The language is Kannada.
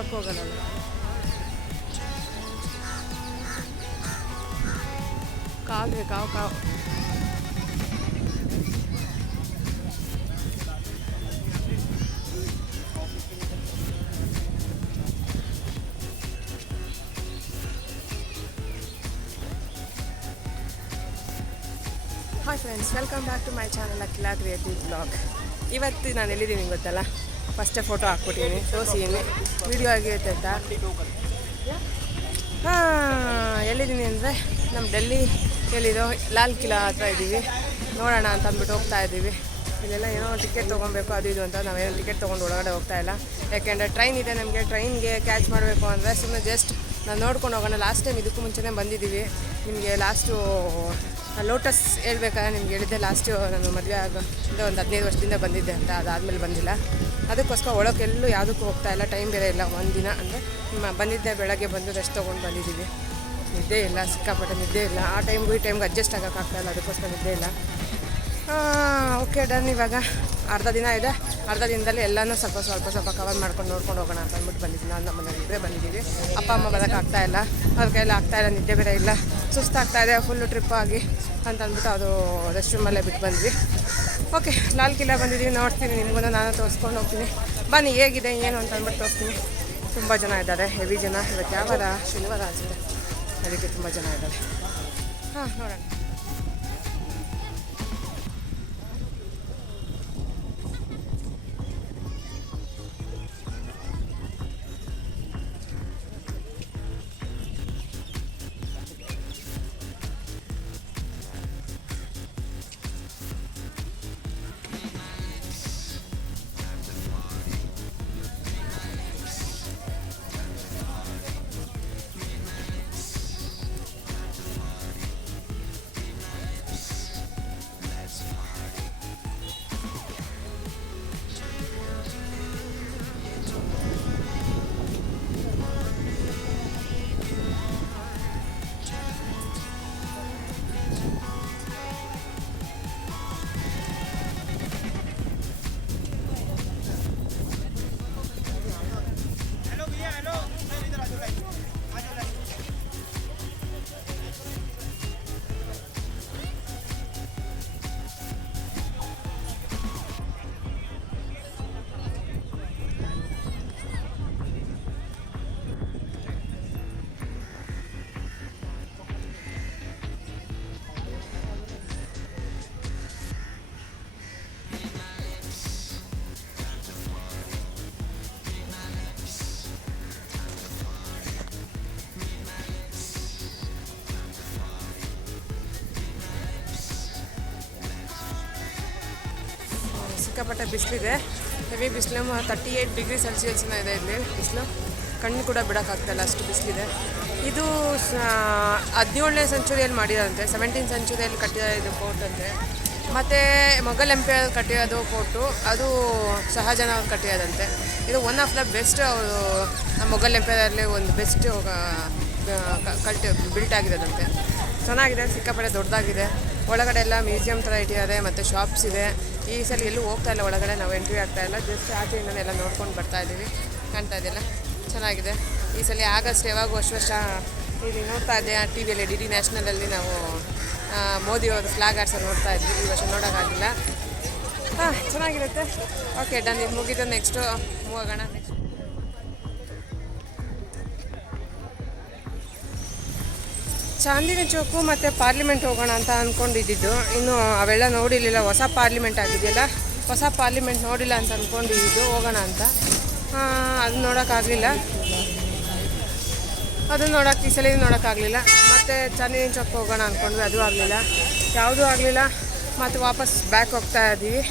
ಒಳಕ್ಕೆ ಹೋಗಲ್ಲ. ಕಾವ್ರೆ ಕಾವು hi friends, welcome back to my channel Akhila creative blog. ಇವತ್ತು ನಾನು ಎಲ್ಲಿದ್ದೀನಿ ಗೊತ್ತಲ್ಲ, ಫಸ್ಟೇ ಫೋಟೋ ಹಾಕ್ಬಿಟ್ಟಿದ್ದೀನಿ, ತೋರಿಸಿದ್ದೀನಿ ವಿಡಿಯೋ ಆಗಿರುತ್ತೆ ಅಂತ. ಎಲ್ಲಿದ್ದೀನಿ ಅಂದರೆ ನಮ್ಮ ಡೆಲ್ಲಿ ಎಲ್ಲಿದೋ ಲಾಲ್ ಕಿಲಾ ಹತ್ರ ಇದ್ದೀವಿ. ನೋಡೋಣ ಅಂತ ಅಂದ್ಬಿಟ್ಟು ಹೋಗ್ತಾ ಇದ್ದೀವಿ. ಇಲ್ಲೆಲ್ಲ ಏನೋ ಟಿಕೆಟ್ ತೊಗೊಬೇಕು ಅದು ಇದು ಅಂತ ನಾವೇನೋ ಟಿಕೆಟ್ ತೊಗೊಂಡು ಒಳಗಡೆ ಹೋಗ್ತಾ ಇಲ್ಲ. ಯಾಕೆಂದರೆ ಟ್ರೈನ್ ಇದೆ, ನಮಗೆ ಟ್ರೈನ್ಗೆ ಕ್ಯಾಚ್ ಮಾಡಬೇಕು ಅಂದರೆ ಸುಮ್ಮನೆ ಜಸ್ಟ್ ನಾನು ನೋಡ್ಕೊಂಡು ಹೋಗೋಣ. ಲಾಸ್ಟ್ ಟೈಮ್ ಇದಕ್ಕೂ ಮುಂಚೆನೇ ಬಂದಿದ್ದೀವಿ. ನಿಮಗೆ ಲಾಸ್ಟು ಲೋಟಸ್ ಹೇಳ್ಬೇಕಾದ್ರೆ ನಿಮ್ಗೆ ಹೇಳಿದ್ದೆ, ಲಾಸ್ಟು ನಾನು ಮದುವೆ ಒಂದು 15 ವರ್ಷದಿಂದ ಬಂದಿದ್ದೆ ಅಂತ. ಅದಾದಮೇಲೆ ಬಂದಿಲ್ಲ. ಅದಕ್ಕೋಸ್ಕರ ಒಳಗೆ ಎಲ್ಲೂ ಯಾವುದಕ್ಕೂ ಹೋಗ್ತಾ ಇಲ್ಲ. ಟೈಮ್ ಬೇರೆ ಇಲ್ಲ. ಒಂದಿನ ಅಂದರೆ ಬಂದಿದ್ದೆ, ಬೆಳಗ್ಗೆ ಬಂದು ರೆಸ್ಟ್ ತೊಗೊಂಡು ಬಂದಿದ್ದೀವಿ. ನಿದ್ದೆ ಇಲ್ಲ, ಸಿಕ್ಕಾಪಟ್ಟೆ ನಿದ್ದೆ ಇಲ್ಲ. ಆ ಟೈಮ್ಗೂ ಈ ಟೈಮ್ಗೆ ಅಡ್ಜಸ್ಟ್ ಆಗೋಕ್ಕಾಗ್ತಾಯಿಲ್ಲ, ಅದಕ್ಕೋಸ್ಕರ ನಿದ್ದೆ ಇಲ್ಲ. Okay done. ಇವಾಗ ಅರ್ಧ ದಿನ ಇದೆ. ಅರ್ಧ ದಿನದಲ್ಲಿ ಎಲ್ಲನೂ ಸ್ವಲ್ಪ ಕವರ್ ಮಾಡ್ಕೊಂಡು ನೋಡ್ಕೊಂಡು ಹೋಗೋಣ ಅಂತ ಅಂದ್ಬಿಟ್ಟು ಬಂದಿದ್ದೀನಿ. ನಾನು ನಮ್ಮ ಮನೇಲಿ ಇಬ್ಬರೇ ಬಂದಿದ್ದೀವಿ. ಅಪ್ಪ ಅಮ್ಮ ಬರೋಕ್ಕಾಗ್ತಾಯಿಲ್ಲ, ಅವ್ರ ಕೈಯಲ್ಲಿ ಆಗ್ತಾಯಿಲ್ಲ, ನಿದ್ದೆ ಬೇರೆ ಇಲ್ಲ, ಸುಸ್ತಾಗ್ತಾಯಿದೆ ಫುಲ್ಲು ಟ್ರಿಪ್ ಆಗಿ ಅಂತ ಅಂದ್ಬಿಟ್ಟು ಅದು ರೆಸ್ಟ್ ರೂಮಲ್ಲೇ ಬಿಟ್ಟು ಬಂದ್ವಿ. ಓಕೆ, ಲಾಲ್ ಕಿಲಾ ಬಂದಿದ್ದೀವಿ, ನೋಡ್ತೀನಿ, ನಿಮಗೂ ನಾನು ತೋರಿಸ್ಕೊಂಡು ಹೋಗ್ತೀನಿ. ಬನ್ನಿ ಹೇಗಿದೆ ಏನು ಅಂತ ಅಂದ್ಬಿಟ್ಟು ತೋರಿಸ್ತೀನಿ. ತುಂಬ ಜನ ಇದ್ದಾರೆ, ಹೆವಿ ಜನ. ಇವತ್ತು ಯಾವಾರ ಶನಿವಾರ ಅನಿಸುತ್ತೆ, ಅದಕ್ಕೆ ತುಂಬ ಜನ ಇದ್ದಾರೆ. ನೋಡೋಣ. ಸಿಕ್ಕಾಪಟ್ಟೆ ಬಿಸಿಲಿದೆ, ಹೆವಿ ಬಿಸಿಲು. 38 ಡಿಗ್ರಿ ಸೆಲ್ಸಿಯಸ್ನ ಇದೆ ಇಲ್ಲಿ ಬಿಸಿಲು. ಕಣ್ಣು ಕೂಡ ಬಿಡೋಕ್ಕಾಗ್ತಾಯಿಲ್ಲ, ಅಷ್ಟು ಬಿಸಿಲಿದೆ. ಇದು 17ನೇ ಸೆಂಚುರಿಯಲ್ಲಿ ಮಾಡಿರೋದಂತೆ, 17th ಸೆಂಚುರಿಯಲ್ಲಿ ಕಟ್ಟಿರೋ ಫೋರ್ಟ್ ಅಂತೆ. ಮತ್ತು ಮೊಘಲ್ ಎಂಪೈರ್ ಕಟ್ಟಿರೋದು ಫೋರ್ಟು, ಅದು ಶಹಜಾನ್ ಅವ್ರು ಕಟ್ಟಿರೋದಂತೆ. ಇದು ಒನ್ ಆಫ್ ದ ಬೆಸ್ಟ್, ಅವರು ಮೊಘಲ್ ಎಂಪೈರಲ್ಲಿ ಒಂದು ಬೆಸ್ಟ್ ಬಿಲ್ಟ್ ಆಗಿರೋದಂತೆ. ಚೆನ್ನಾಗಿದೆ, ಸಿಕ್ಕಾಪಟ್ಟೆ ದೊಡ್ಡದಾಗಿದೆ. ಒಳಗಡೆ ಎಲ್ಲ ಮ್ಯೂಸಿಯಂ ಥರ ಇಟ್ಟಿದ್ದಾರೆ, ಮತ್ತು ಶಾಪ್ಸ್ ಇದೆ. ಈ ಸಲ ಎಲ್ಲೂ ಹೋಗ್ತಾ ಇಲ್ಲ ಒಳಗಡೆ, ನಾವು ಎಂಟ್ರಿ ಆಗ್ತಾಯಿಲ್ಲ, ಜಸ್ಟ್ ಆಚೆಯಿಂದನೆಲ್ಲ ನೋಡ್ಕೊಂಡು ಬರ್ತಾಯಿದ್ದೀವಿ. ಕಾಣ್ತಾ ಇದೆಯಲ್ಲ, ಚೆನ್ನಾಗಿದೆ. ಈ ಸಲ ಆಗಸ್ಟ್ ಯಾವಾಗ ವರ್ಷ ಇಲ್ಲಿ ನೋಡ್ತಾ ಇದ್ದೆ ಟಿ ವಿಯಲ್ಲಿ, ಡಿ ನ್ಯಾಷನಲಲ್ಲಿ ನಾವು ಮೋದಿಯವರು ಫ್ಲಾಗ್ ಆರ್ಟ್ಸಲ್ಲಿ ನೋಡ್ತಾ ಇದ್ವಿ. ಈ ವರ್ಷ ನೋಡೋಕ್ಕಾಗಿಲ್ಲ. ಚೆನ್ನಾಗಿರುತ್ತೆ. Okay done. ಇದು ಮುಗಿದು ನೆಕ್ಸ್ಟು ಹೋಗೋಣ. ನೆಕ್ಸ್ಟ್ ಚಾಂದಿನಿ ಚೌಕು ಮತ್ತು ಪಾರ್ಲಿಮೆಂಟ್ ಹೋಗೋಣ ಅಂತ ಅಂದ್ಕೊಂಡಿದ್ದು. ಇನ್ನು ಅವೆಲ್ಲ ನೋಡಿರಲಿಲ್ಲ, ಹೊಸ ಪಾರ್ಲಿಮೆಂಟ್ ಆಗಿದೆಯಲ್ಲ, ಹೊಸ ಪಾರ್ಲಿಮೆಂಟ್ ನೋಡಿಲ್ಲ ಅಂತ ಅಂದ್ಕೊಂಡಿದ್ದು. ಹೋಗೋಣ ಅಂತ ಅದು ನೋಡೋಕ್ಕಾಗಲಿಲ್ಲ, ಅದನ್ನು ನೋಡೋಕ್ಕೆ ಈ ಸಲ ನೋಡೋಕ್ಕಾಗಲಿಲ್ಲ. ಮತ್ತು ಚಾಂದಿನಿ ಚೌಕ್ ಹೋಗೋಣ ಅಂದ್ಕೊಂಡ್ವಿ, ಅದು ಆಗಲಿಲ್ಲ, ಯಾವುದೂ ಆಗಲಿಲ್ಲ. ಮತ್ತು ವಾಪಸ್ ಬ್ಯಾಕ್ ಹೋಗ್ತಾ ಇದ್ದೀವಿ.